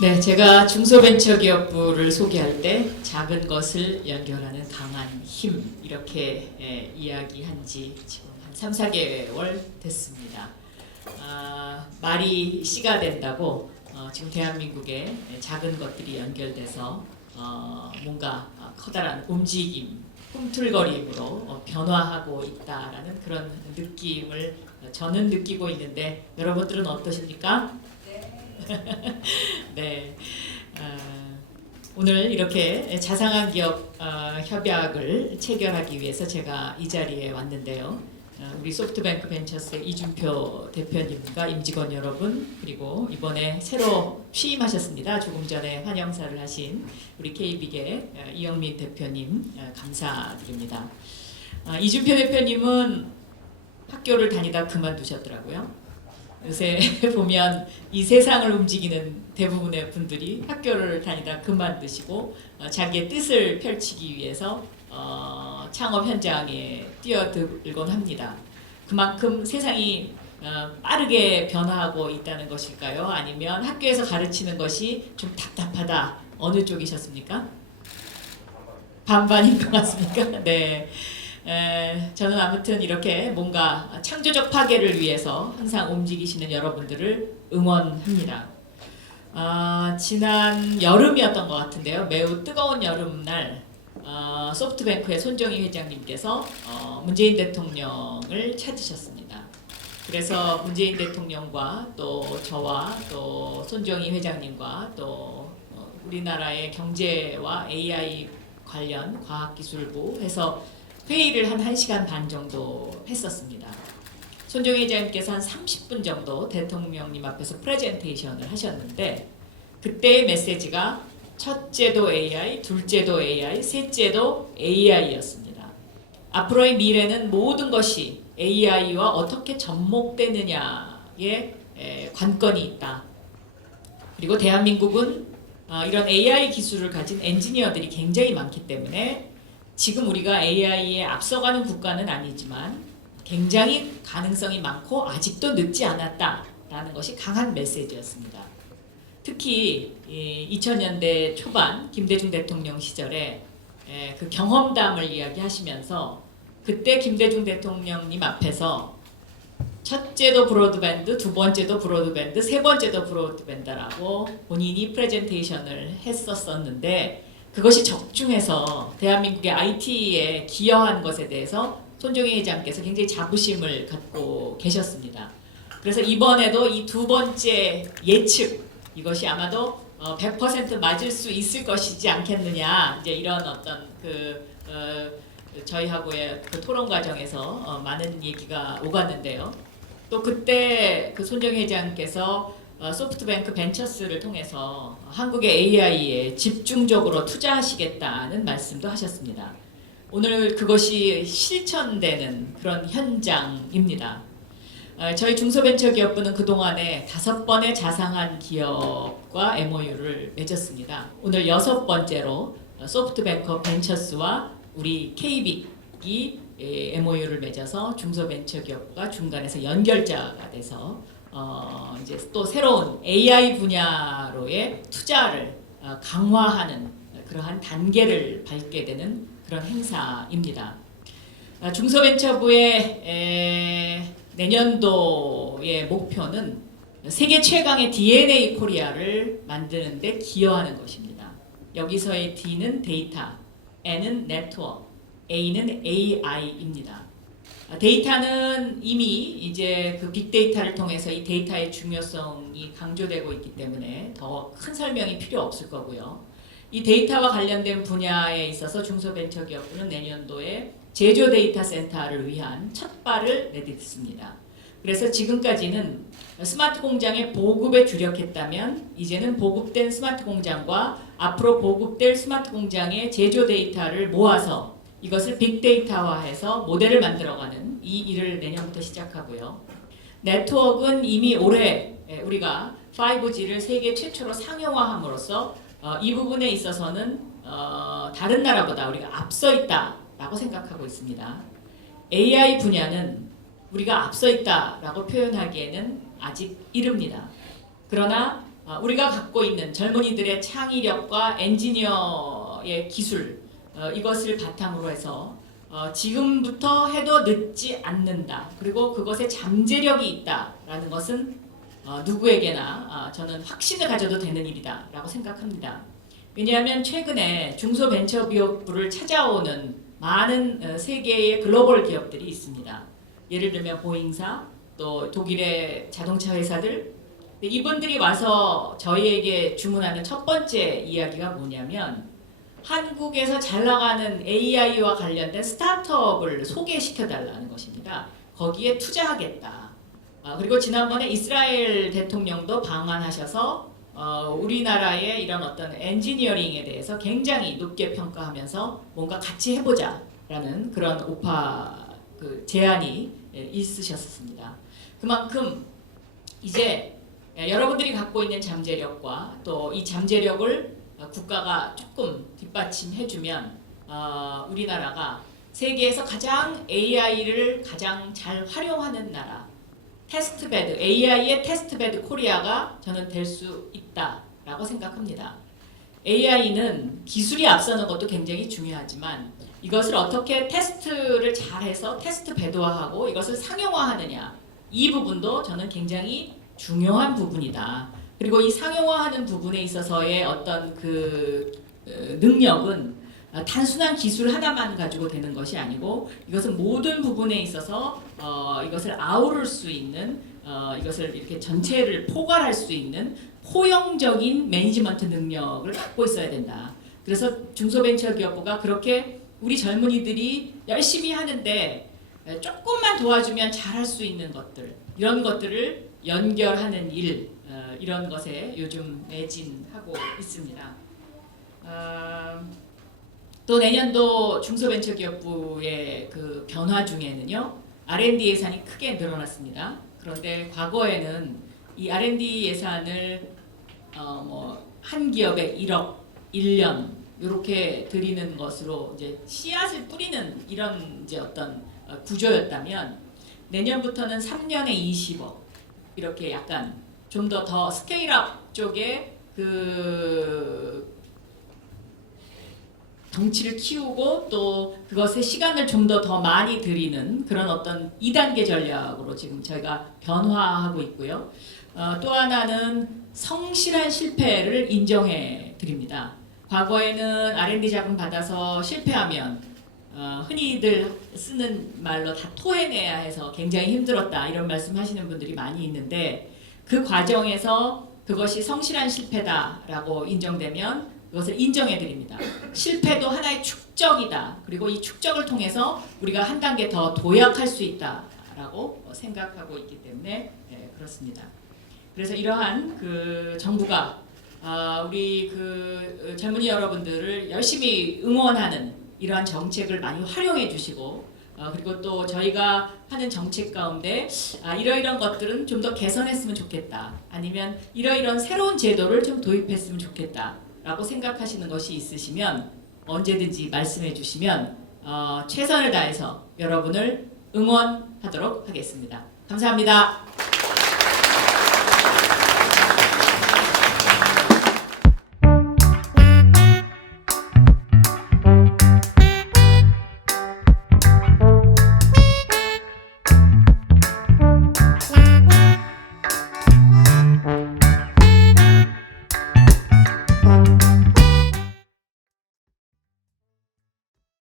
네, 제가 중소벤처기업부를 소개할 때 작은 것을 연결하는 강한 힘 이렇게 예, 이야기한 지 지금 한 3, 4개월 됐습니다. 아, 말이 씨가 된다고 어, 지금 대한민국에 작은 것들이 연결돼서 어, 뭔가 어, 커다란 움직임, 꿈틀거림으로 어, 변화하고 있다라는 그런 느낌을 저는 느끼고 있는데 여러분들은 어떠십니까? 네. 어, 오늘 이렇게 자상한 기업 어, 협약을 체결하기 위해서 제가 이 자리에 왔는데요. 어, 우리 소프트뱅크 벤처스의 이준표 대표님과 임직원 여러분 그리고 이번에 새로 취임하셨습니다. 조금 전에 환영사를 하신 우리 KB계 어, 이영민 대표님 어, 감사드립니다. 어, 이준표 대표님은 학교를 다니다 그만두셨더라고요. 요새 보면 이 세상을 움직이는 대부분의 분들이 학교를 다니다 그만두시고 어, 자기의 뜻을 펼치기 위해서 어, 창업 현장에 뛰어들곤 합니다. 그만큼 세상이 어, 빠르게 변화하고 있다는 것일까요? 아니면 학교에서 가르치는 것이 좀 답답하다. 어느 쪽이셨습니까? 반반인 것 같습니까? 네. 에, 저는 아무튼 이렇게 뭔가 창조적 파괴를 위해서 항상 움직이시는 여러분들을 응원합니다. 아, 지난 여름이었던 것 같은데요. 매우 뜨거운 여름날 어, 소프트뱅크의 손정희 회장님께서 어, 문재인 대통령을 찾으셨습니다. 그래서 문재인 대통령과 또 저와 또 손정희 회장님과 또 어, 우리나라의 경제와 AI 관련 과학기술부 해서 회의를 한 1시간 반 정도 했었습니다. 손정희 회장님께서 한 30분 정도 대통령님 앞에서 프레젠테이션을 하셨는데 그때의 메시지가 첫째도 AI, 둘째도 AI, 셋째도 AI였습니다. 앞으로의 미래는 모든 것이 AI와 어떻게 접목되느냐에 에, 관건이 있다. 그리고 대한민국은 어, 이런 AI 기술을 가진 엔지니어들이 굉장히 많기 때문에 지금 우리가 AI에 앞서가는 국가는 아니지만 굉장히 가능성이 많고 아직도 늦지 않았다라는 것이 강한 메시지였습니다. 특히 2000년대 초반 김대중 대통령 시절에 에, 그 경험담을 이야기하시면서 그때 김대중 대통령님 앞에서 첫째도 브로드밴드, 두 번째도 브로드밴드, 세 번째도 브로드밴드라고 본인이 프레젠테이션을 했었었는데 그것이 적중해서 대한민국의 IT에 기여한 것에 대해서 손정희 회장께서 굉장히 자부심을 갖고 계셨습니다. 그래서 이번에도 이 두 번째 예측 이것이 아마도 어, 100% 맞을 수 있을 것이지 않겠느냐 이제 이런 어떤 그 어, 저희하고의 그 토론 과정에서 어, 많은 얘기가 오갔는데요. 또 그때 그 손정희 회장께서 어, 소프트뱅크 벤처스를 통해서 한국의 AI에 집중적으로 투자하시겠다는 말씀도 하셨습니다. 오늘 그것이 실천되는 그런 현장입니다. 어, 저희 중소벤처기업부는 그동안에 다섯 번의 자상한 기업과 MOU를 맺었습니다. 오늘 여섯 번째로 어, 소프트뱅커 벤처스와 우리 KB이 MOU를 맺어서 중소벤처기업부가 중간에서 연결자가 돼서 어, 이제 또 새로운 AI 분야로의 투자를 어, 강화하는 그러한 단계를 밟게 되는 그런 행사입니다. 아, 중소벤처부의 에, 내년도의 목표는 세계 최강의 DNA 코리아를 만드는 데 기여하는 것입니다. 여기서의 D는 데이터, N은 네트워크, A는 AI입니다. 아, 데이터는 이미 이제 그 빅데이터를 통해서 이 데이터의 중요성이 강조되고 있기 때문에 더 큰 설명이 필요 없을 거고요. 이 데이터와 관련된 분야에 있어서 중소벤처기업부는 내년도에 제조 데이터 센터를 위한 첫 발을 내딛습니다. 그래서 지금까지는 스마트 공장의 보급에 주력했다면 이제는 보급된 스마트 공장과 앞으로 보급될 스마트 공장의 제조 데이터를 모아서 이것을 빅데이터화해서 모델을 만들어가는 이 일을 내년부터 시작하고요. 네트워크는 이미 올해 우리가 5G를 세계 최초로 상용화함으로써 어, 이 부분에 있어서는 어, 다른 나라보다 우리가 앞서 있다라고 생각하고 있습니다. AI 분야는 우리가 앞서 있다라고 표현하기에는 아직 이릅니다. 그러나 아, 우리가 갖고 있는 젊은이들의 창의력과 엔지니어의 기술 어, 이것을 바탕으로 해서 어, 지금부터 해도 늦지 않는다. 그리고 그것에 잠재력이 있다라는 것은 어, 누구에게나 아, 저는 확신을 가져도 되는 일이다라고 생각합니다. 왜냐하면 최근에 중소벤처기업부를 찾아오는 많은 어, 세계의 글로벌 기업들이 있습니다. 예를 들면 보잉사, 또 독일의 자동차 회사들. 이분들이 와서 저희에게 주문하는 첫 번째 이야기가 뭐냐면 한국에서 잘 나가는 AI와 관련된 스타트업을 소개시켜 달라는 것입니다. 거기에 투자하겠다. 아, 그리고 지난번에 이스라엘 대통령도 방한하셔서 어, 우리나라의 이런 어떤 엔지니어링에 대해서 굉장히 높게 평가하면서 뭔가 같이 해보자라는 그런 오파 그 제안이 예, 있으셨습니다. 그만큼 이제 예, 여러분들이 갖고 있는 잠재력과 또 이 잠재력을 어, 국가가 조금 뒷받침해주면 어, 우리나라가 세계에서 가장 AI를 가장 잘 활용하는 나라 테스트베드 AI의 테스트베드 코리아가 저는 될 수 있다라고 생각합니다. AI는 기술이 앞서는 것도 굉장히 중요하지만 이것을 어떻게 테스트를 잘해서 테스트 배도화하고 이것을 상용화하느냐 이 부분도 저는 굉장히 중요한 부분이다. 그리고 이 상용화하는 부분에 있어서의 어떤 그 어, 능력은 어, 단순한 기술 하나만 가지고 되는 것이 아니고 이것은 모든 부분에 있어서 어, 이것을 아우를 수 있는 어, 이것을 이렇게 전체를 포괄할 수 있는 포용적인 매니지먼트 능력을 갖고 있어야 된다. 그래서 중소벤처기업부가 그렇게 우리 젊은이들이 열심히 하는데 에, 조금만 도와주면 잘할 수 있는 것들 이런 것들을 연결하는 일 어, 이런 것에 요즘 매진하고 있습니다. 어, 또 내년도 중소벤처기업부의 그 변화 중에는요 R&D 예산이 크게 늘어났습니다. 그런데 과거에는 이 R&D 예산을 어, 뭐 한 기업에 1억 1년 이렇게 드리는 것으로 이제 씨앗을 뿌리는 이런 이제 어떤 어, 구조였다면 내년부터는 3년에 20억 이렇게 약간 좀 더 더 스케일업 쪽에 그 덩치를 키우고 또 그것에 시간을 좀 더 더 많이 들이는 그런 어떤 2단계 전략으로 지금 저희가 변화하고 있고요. 어, 또 하나는 성실한 실패를 인정해 드립니다. 과거에는 R&D 자금 받아서 실패하면 어, 흔히들 쓰는 말로 다 토해내야 해서 굉장히 힘들었다 이런 말씀하시는 분들이 많이 있는데 그 과정에서 그것이 성실한 실패다라고 인정되면 그것을 인정해 드립니다. 실패도 하나의 축적이다. 그리고 이 축적을 통해서 우리가 한 단계 더 도약할 수 있다라고 생각하고 있기 때문에 네, 그렇습니다. 그래서 이러한 그 정부가 아, 우리 그 젊은이 여러분들을 열심히 응원하는 이러한 정책을 많이 활용해 주시고 어, 그리고 또 저희가 하는 정책 가운데 아, 이러이러한 것들은 좀 더 개선했으면 좋겠다. 아니면 이러이러한 새로운 제도를 좀 도입했으면 좋겠다. 라고 생각하시는 것이 있으시면 언제든지 말씀해 주시면 어, 최선을 다해서 여러분을 응원하도록 하겠습니다. 감사합니다.